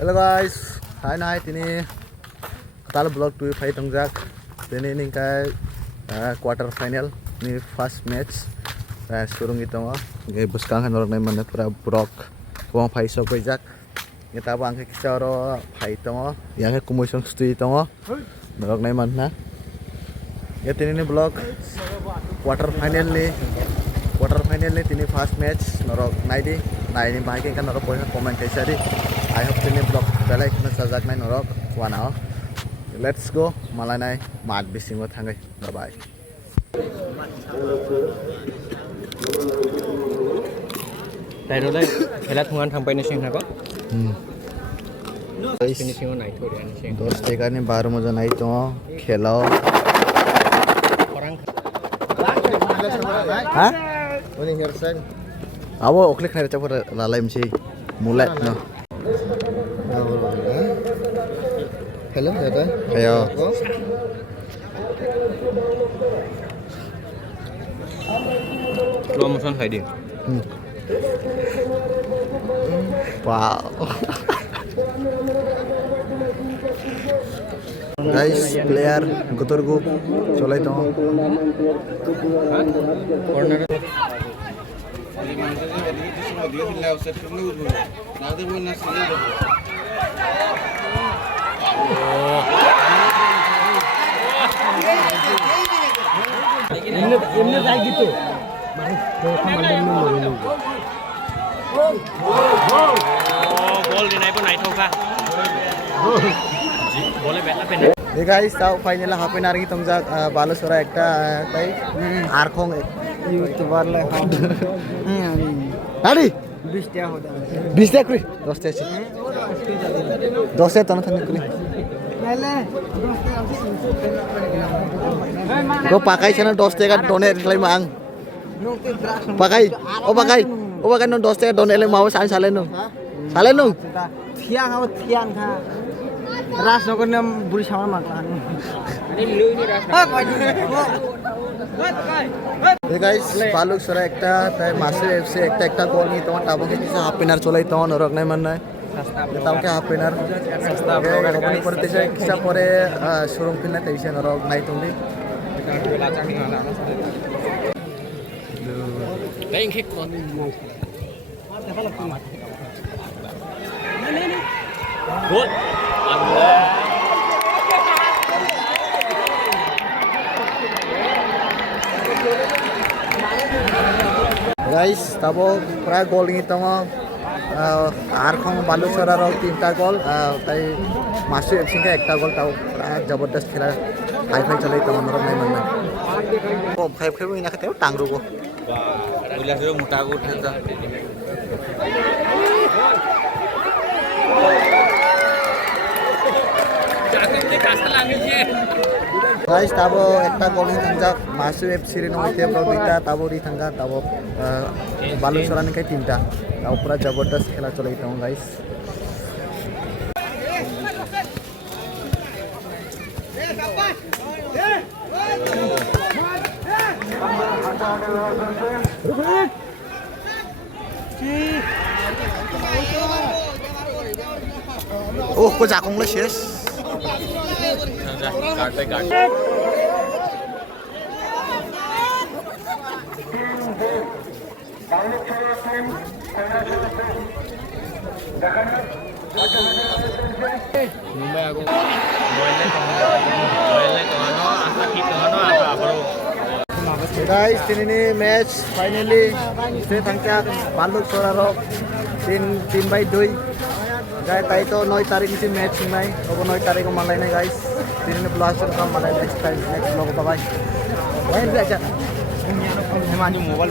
Hello guys, hai nai tini katal vlog tu phai tongjak tini ni kai quarter final ni first match surung itong ngai buskang han rok nai man pura brok wong phai sok jak ngeta bang ke kisaro phai tong yang ke kumoisong stui tong rok nai man na ya tini ni vlog quarter final ni tini first match norok nai di nai ni bahai kan norok poin comment kaisa di I hope tini vlog belai kena sajak nai norok wanao let's go malai nai mat bisingo thangai bye bye Tại rồi đây, phải là thằng ăn thằng bay này xem nào có. Finishing này thôi để anh xem. दोस्त टेका ने 12 मजा नाइ तो खेलो Orang हाँ उन्हीं हेरसन अब ओखले खाने चाहे पर लालाय मची मुला न hello hello hello lo một phần phải đi. wow guys player gotor go cholai to Corner. Ini kayak gitu. Gol di naik pun naik tuh kak. Boleh bet lah pendek. ये गाइस ताऊ final half an hour की तुम जा बालेश्वर एकटा ताई आरखोंग YouTuber ले नाडी 20 টাকা হদা 20 টাকা করি 10 টাকা 10 টাকা তন থানি করি নালে 10 টাকা তো পাকাই ছানা 10 টাকা ডোনেট লাই মাং pakai no 10 টাকা ডোনেট লাই মাও সান সালেন no thiang hawa thiang ha ras no kon buri sama maklan ये गाइस बालुक सरा एकटा ताई मासे एफसी एकटा गोल नि तमा टाबो के हाफ एन आवर चलाई तमा नरक नाइ माननाय ताम के हाफ एन आवर सस्ता ओपन करते जाय किसा परे शुरू फिनना तैसे नरक नाइ तुमि Đây anh khích con. Good. Guys तबो प्राय गोल नि तमा आरखोंग बालुसरा रो 3टा गोल ताई मासे एफसी का एकटा गोल ताऊ प्राय जबरदस्त खेला हाई फाई चलाई तमा नरक नाइ माननाय ओ फाइव खेबो इना खते टांगरुगो Ulah dulu muta aku udah. Guys तबो एकटा गोल नि थंजा मासे एफसी रे नइते प्रबिता तबो रि थंगा तबो बालुसरा नि kai 3टा ताऊ पूरा जबरदस्त खेला चलाई तमा guys Oh, kok jakong le শেষ Card by card. Mumbai aku boilnya kono asa kita kono apa bro. Guys तिनी मैच फाइनली से थंका बालुक सोरारो 3/2 गाय ताई तो 9 तारिख से मैच हुनाय अब 9 तारिख को मलाई नै गाइस तिनी ब्लास्टर का मलाई next time next blog bye bye Emang mobil